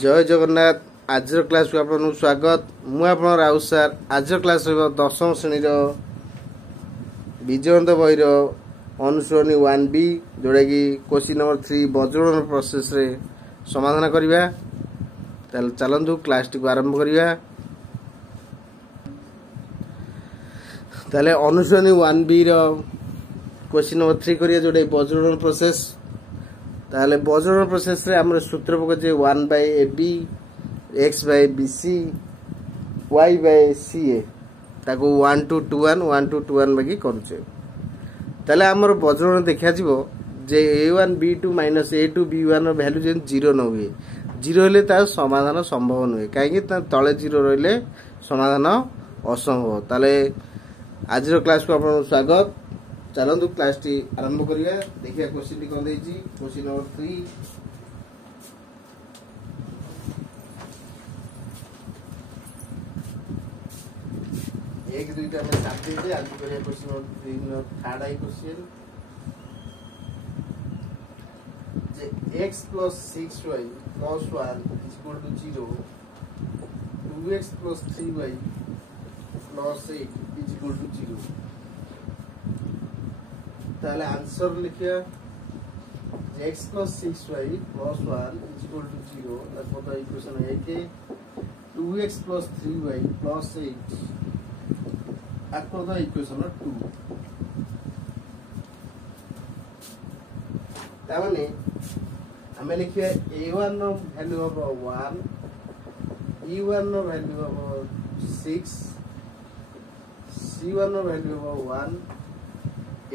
जय जगन्नाथ। आज क्लास को आपन स्वागत। मु आपन राउत सार। आज क्लास रहिबो दशम श्रेणी रो विजयवंत बहिर अनुसरणी 1B जोड़ा कि क्वेश्चन नंबर 3 वज्रगणन प्रोसेस रे समाधान करिबा। ताल चलंतु क्लास टी को आरंभ करिबा। ताले अनुसरणी 1B रो क्वेश्चन नंबर 3 करिया जोड़ा वज्रगणन प्रोसेस। ताले वज्रगणन प्रोसेस रे हमर सूत्र पके 1/AB x/BC y/CA ताको 1 to 2 1 बाकी करूचे। ताले हमर वज्रगणन देखा जिवो जे a1 b2 a2 b1 रो वैल्यू जे 0 न हुए। 0 हेले ता समाधान संभव नहुए काहे कि तळे 0 रहले समाधान असंभव। ताले आज रो क्लास को आपन स्वागत। चलंतु क्लास टी आरंभ करिया। देखिया क्वेश्चन टी कोन देछि। क्वेश्चन नंबर 3 एक दुईटा में साथ दे आज करिया क्वेश्चन नंबर 3 नो थर्ड आई क्वेश्चन जे x + 6y + 1 = 0 2x + 3y + 8 = 0 ताले आंसर लिखिया x + 6y + 1 = 0 तब इक्वेशन है कि 2x + 3y + 8 आपको द इक्वेशन 2 तामाने हमें लिखिया a1 नो वैल्यू हो 1 e1 नो वैल्यू हो 6 c1 नो वैल्यू हो 1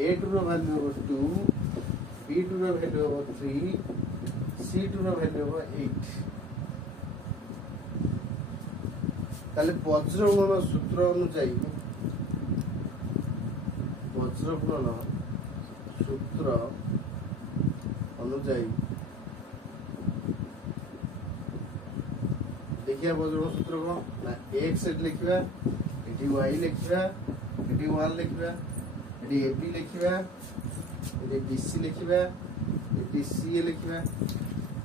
a2 नो वैल्यू हो 2 b2 नो वैल्यू हो 3 c2 नो वैल्यू हो 8 ताले वज्रगणन सूत्र अनुसार वज्रगणन सूत्र अनुसार देखिए वज्रगणन सूत्र को ना x लिखिबा एटी y लिखिबा एटी 1 लिखिबा एटी ab लिखिबा एटी bc लिखिबा एटी ca लिखिबा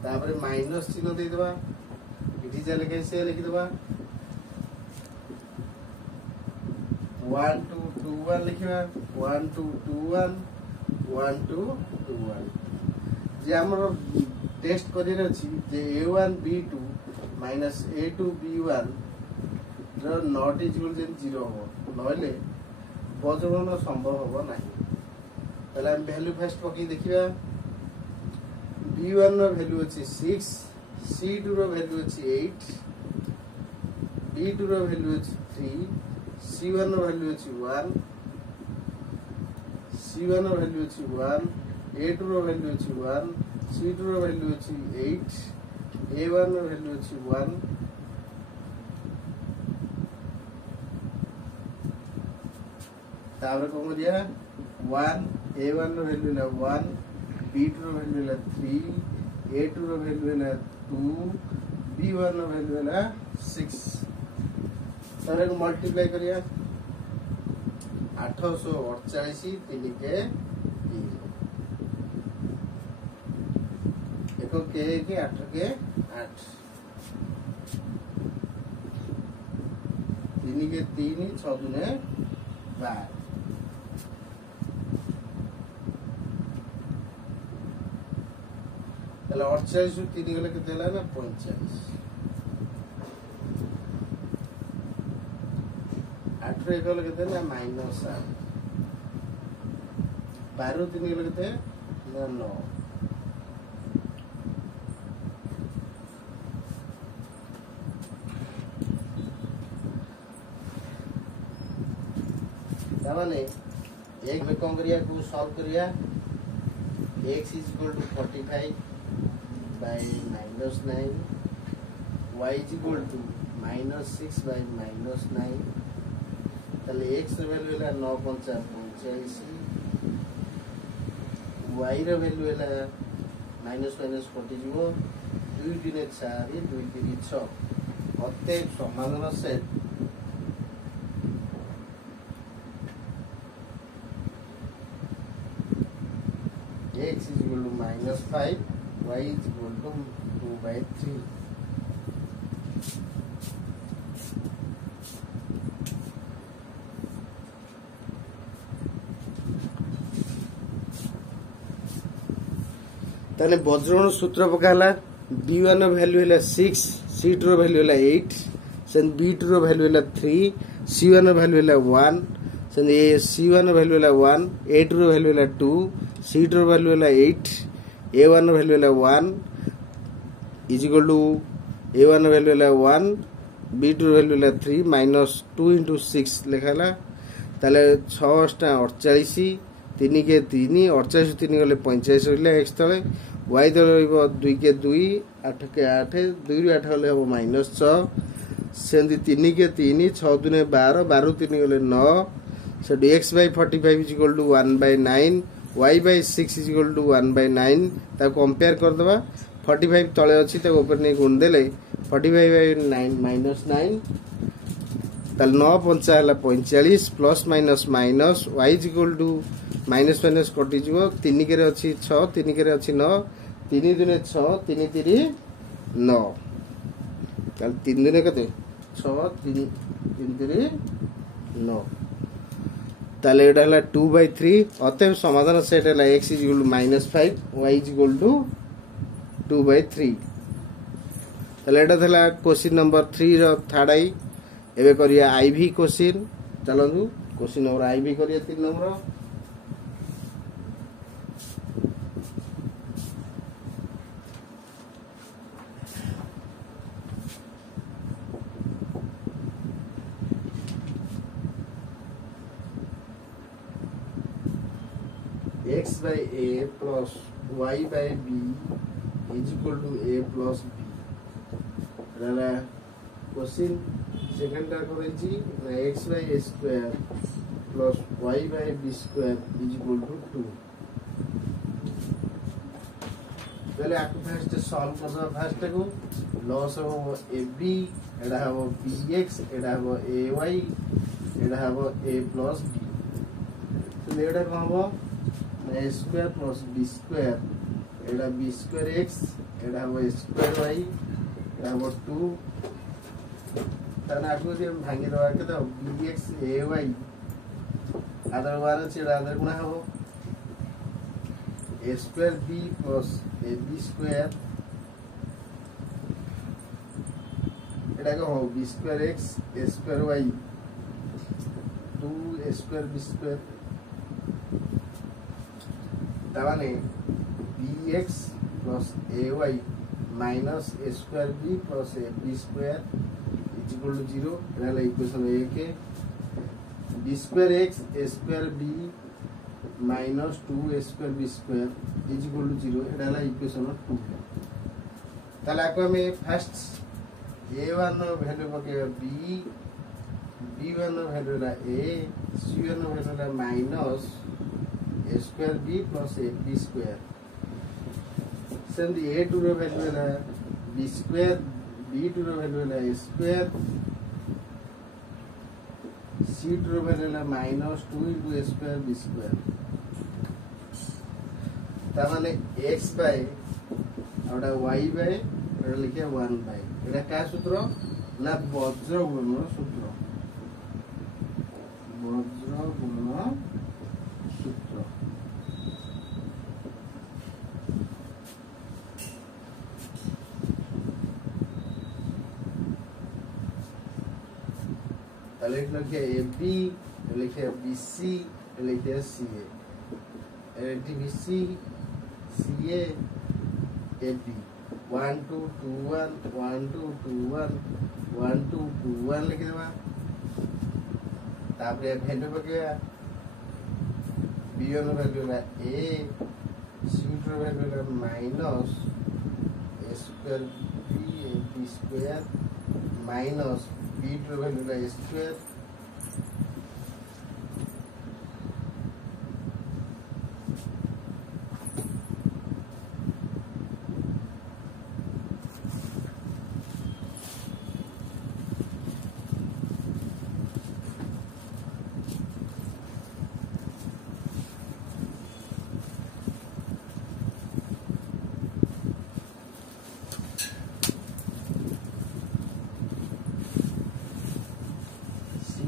तापर माइनस चिन्ह दे देबा एटी जा लिखे से लिखि देबा 1 2 2 1 लिखिबा 1 2 2 1 1 2 2 1 जे हमर टेस्ट करियर अछि जे a1 b2 a2 b1 रो नॉट इक्वल टू 0 हो नहले वज्रगणन संभव हो नाही। तले हम वैल्यू फर्स्ट पकि देखिबा b1 रो वैल्यू अछि 6 c2 रो वैल्यू अछि 8 b2 रो वैल्यू अछि 3 c1 रो वैल्यू अछि 1 c1 रो वैल्यू अछि 1 a2 रो वैल्यू अछि 1 c2 रो वैल्यू अछि 8 a1 रो वैल्यू अछि 1 तापर को दिया 1 a1 रो वैल्यू है 1 b2 रो वैल्यू है 3 a2 रो वैल्यू है 2 b1 रो वैल्यू है 6 तारे को मल्टीप्लाई करिया 848 3 के 1 के 8 के 8 3 के 3 6 दुने 12 तले 48 3 गले के देला ना 45 8 रे गले के देला -8 12 3 गले के ना 9 तामाने एक में कौन करिया को सॉल्व करिया x = 45 by -9 y = -6 by -9 ताले x रो वैल्यू है 9 5 45 y रो वैल्यू है माइनस कटि जीवो 2 3 4 2 3 6 अतएव समाधान सेट x = -5 y = 2/3 ताने वज्रण सूत्र पकाला B1 रो वैल्यू हैला 6 C2 रो वैल्यू हैला 8 सेन B2 रो वैल्यू हैला 3 C1 रो वैल्यू हैला 1 सेन ए C1 रो वैल्यू हैला 1 A2 रो वैल्यू हैला 2 C2 रो वैल्यू हैला 8 A1 रो वैल्यू हैला 1 इज इक्वल टू A1 रो वैल्यू हैला 1 B2 रो वैल्यू हैला 3 माइनस 2 into 6 लिखाला ताले 6 टा 48 3 के 3 48 3 गले 45 होइले x तले y तले रहइबो 2 के 2 8 के 8 2 रु 8 गले हो माइनस 6 सेंदी 3 के 3 6 दुने 12 12 3 गले 9 so x by 45 is equal to 1 by 9 y by 6 is equal to 1 by 9 ता कंपेयर कर दबा 45 तले अछि ता ऊपर नै गुण देले 45 by 9 minus 9 ताल 9 पंचा हला 45 plus minus minus y is equal to minus minus कटि जीवो 3 के रे अछि 6 3 के रे अछि 9 3 दुने 6 3 3 9 ताल 3 दुने कते 6 3 3 9 ताले एटा हला 2/3 अतएव समाधान सेट हला x is equal to -5 y is equal to 2/3 ताले एटा थला क्वेश्चन नंबर 3 रो थर्ड आई एबे करिया आईवी क्वेश्चन चलंदु क्वेश्चन नंबर आईवी करिया 3 number x by a plus y by b is equal to a plus b रला question second टा करेछि x by a square plus y by b square is equal to 2 पहले आपको first solve करबा first को loss हो ab एडा हो bx एडा हो ay एडा हो a plus b तो एडा को हो a square plus b square एडा b square x एडा हो a square y एडा हो 2 तना आगु जे भांगी दवा के तो bx ay आदर वाला छेड़ा आदर गुणा हो a square b plus ab square एडा को हो b square x a square y 2 a square b square तावाने bx plus ay minus a square b plus ab square is equal to 0 एला इक्वेशन 1 के b square x a square b minus 2 a square b square is equal to 0 एला equation 2 ताला को हमें first a1 value पके b b1 value ला a c1 value ला minus a square b plus ab square send the a2 रो value है b square b2 रो वैल्यू है a square c2 रो वैल्यू है minus 2 into a square b square ता माने x by और y by और लिखे 1 by एटा का सूत्र ना वज्र गुणन सूत्र वज्र गुणन सूत्र लिखे AB लिखे BC लिखे CA DBC CA AB 1 2 2 1 1 2 2 1 1 2 2 1 लिखे देबा तापरे भेंट पकेया B1 वैल्यू ला A C2 वैल्यू ला minus A square B AB square minus B2 value ला A स्क्वायर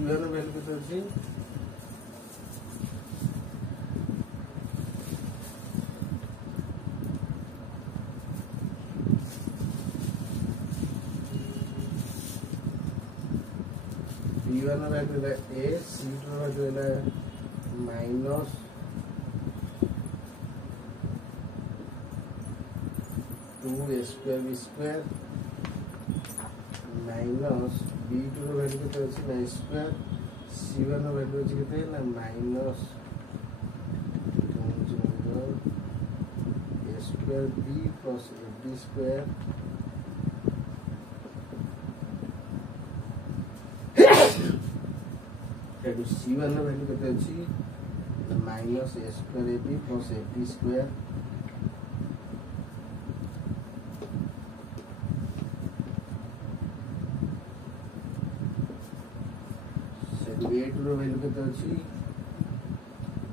C1 value କେତେ ଅଛି B1 value है A, C2 value है minus A square B square minus B2 value केते अछि ना square C1 value अछि केते ना minus A square B plus AB square एटू C1 value केते अछि minus A square AB plus AB square A2 value केते अछि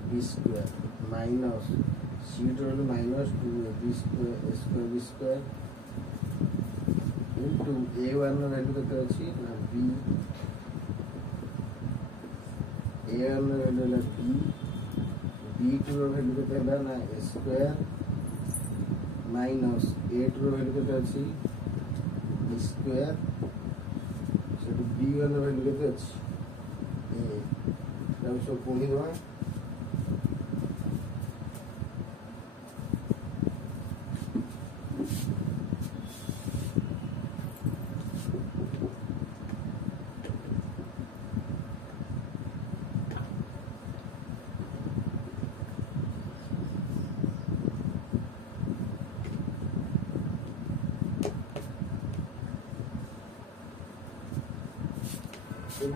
B square minus C2 value minus 2AB square A square B square into A1 value केते अछि ना B A1 value है B B2 value केते है ना A square minus A2 value केते अछि B square so B1 value केते अछि A so पुणी दवा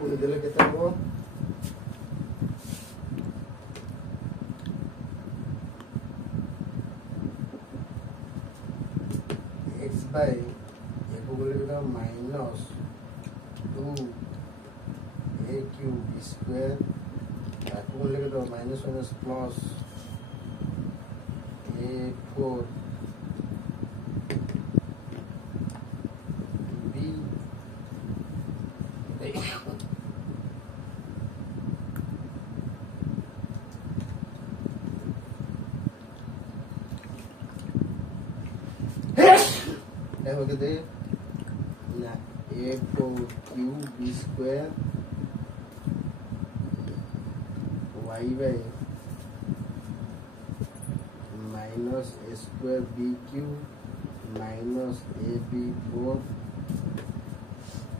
पुणी देले केते हो x by a को बोले केते minus 2 a cube b square a को बोले केते minus minus plus a4 b हो गए ना a को cube b square y by minus a square b cube minus ab4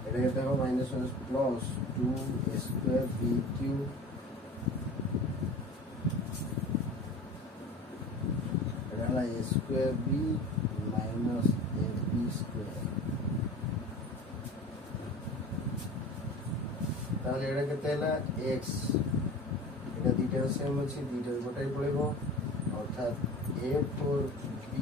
এটা দেখো minus 1 plus 2 a square b cube এটা হলো a square b minus ab square তাহলে এটা কেতে হলা x এটা দুইটার সেম আছে দুইটার গোটাই পড়িব অর্থাৎ a4b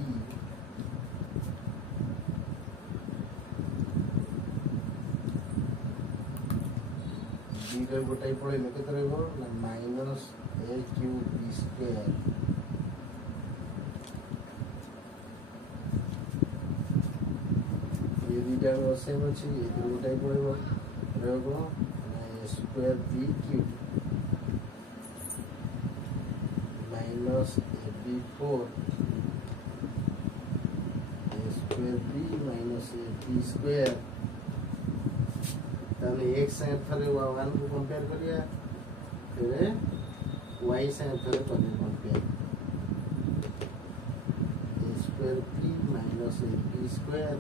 দুইটার গোটাই পড়িলে কত রইব না minus a cube b square ये দুইটার সেম আছে এই দুইটাই পড়িব রইব a square b cube minus ab4 a square b minus ab square ताने x संगे थरे y1 को कंपेयर करिया फिर y संगे थरे करिया compare a square b minus ab square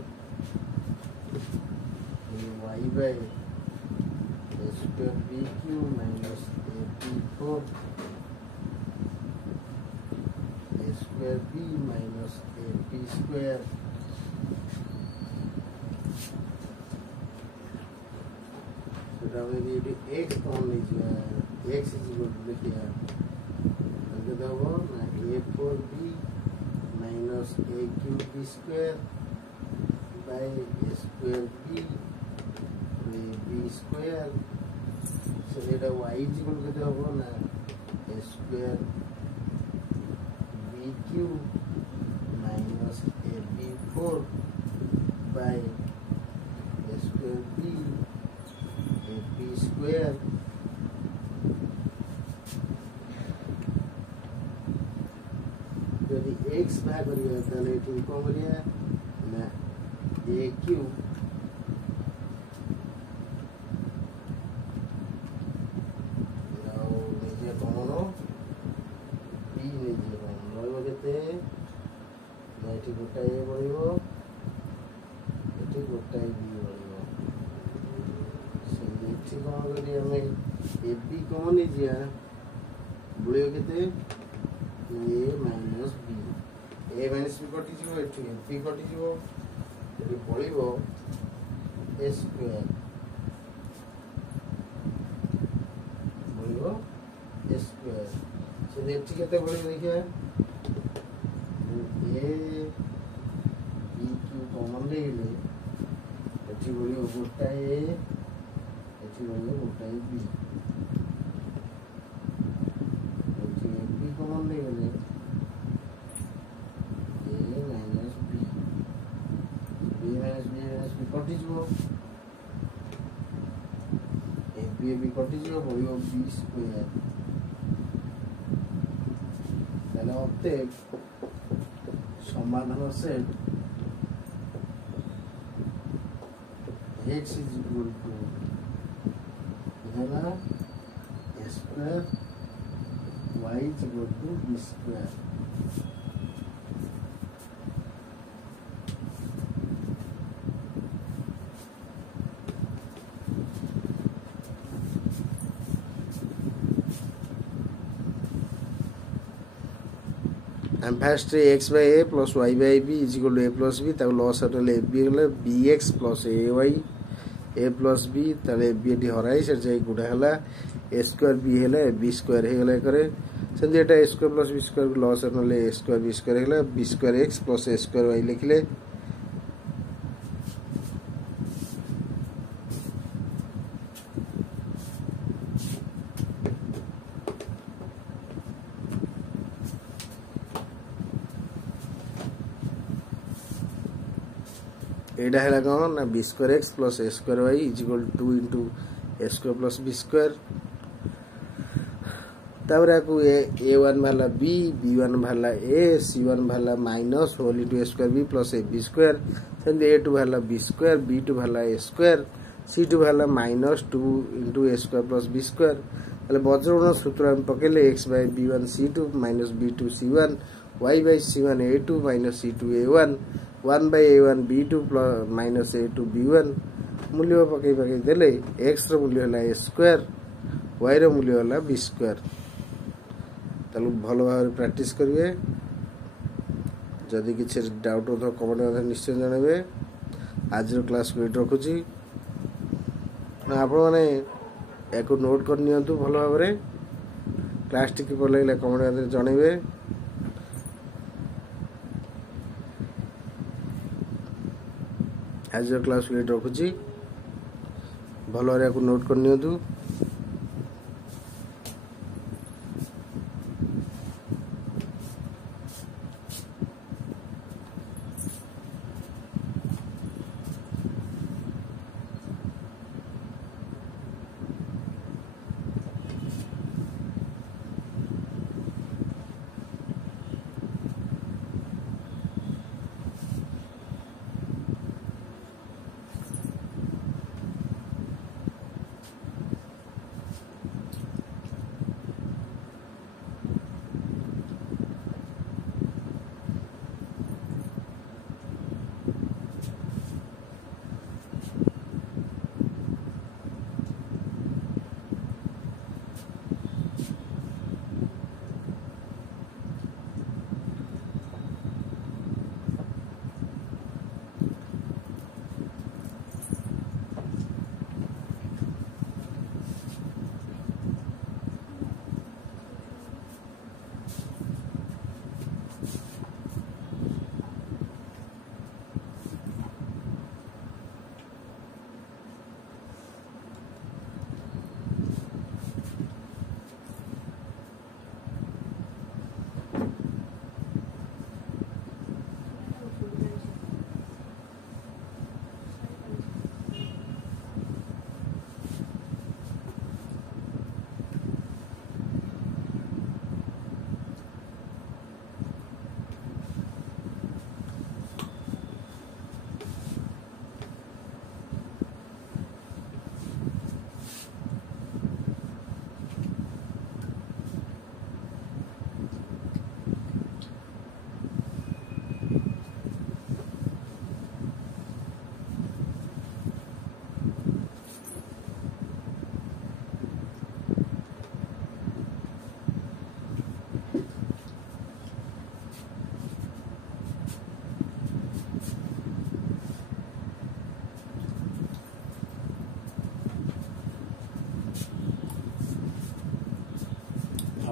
y by a square b cube minus ab4 a square b minus ab square यदि x कौन लीजिए x is equal to लिखिए तो देखो ना a4b minus a cube b square by a square b b square so এটা y is equal to देखो ना a square b cube minus a b4 by a square b b square square ताले एठी कौन करिया ना ए Q now निजे कौन बी निजे कौन रहइबो केते ना एठी गोटाए बढिबो एठी गोटाए बी बढिबो से एठी कौन करिया हमें ए बी कौन निजिया बुलियो केते ए माइनस बी ए माइनस बी कटि जीवो एठी बी कटि जीवो एठी बढिबो ए स्क्वायर बढिबो ए स्क्वायर से एठी केते बढिबो देखिया ए बी क्यू कॉमन लेले एठी बढिबो गोटा ए एठी बढिबो गोटा बी कॉमन ले गले ए माइनस बी माइनस बी कटि जीवो ए बी कटि जीवो बढिबो बी स्क्वायर ताले अतएव समाधान set x is equal to इधर a square y is equal to b square and first x by a plus y by b is equal to a plus b ताको loss हटले b गले bx plus ay a plus b ताले b D हराई से जाई गुडा हला a square b हला b square हे गले करे सेंदे एटा a square plus b square लॉस हटले a square b square हला b square x plus a square y लिखले एटा हैला कौन ना b square x plus a square y is equal to 2 into a square plus b square तापर आकु a1 भाला b b1 भाला a c1 भाला minus whole into a square b plus a b square सेंदे a2 भाला b square b2 भाला a square c2 भाला minus 2 into a square plus b square ताले बज्रगुण सूत्र हम पकेले x by b1 c2 minus b2 c1 y by c1 a2 minus c2 a1 1 by a1 b2 plus minus a2 b1 मूल्य पकई देले x रो मूल्य होला a square y रो मूल्य होला b square तालु भलो भाव प्रैक्टिस करिवे जदि किछ डाउट हो तो कमेंट में निश्चय जणावे आज रो क्लास को रखुची आपण माने एको नोट कर नियंतु भलो भाव रे क्लास टिक पर लागले कमेंट में जणावे आज क्लास लेट रखुची भलो रे को नोट कर नियंतु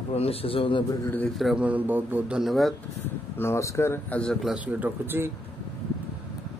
ଆପଣ ଶେଷ ଭିଡ଼ିଓ ଦେଖିଥିବାରୁ ଆପଣ ବହୁତ ବହୁତ ଧନ୍ୟବାଦ। ନମସ୍କାର। ଆଜିର କ୍ଲାସ୍ ରଖୁଛି।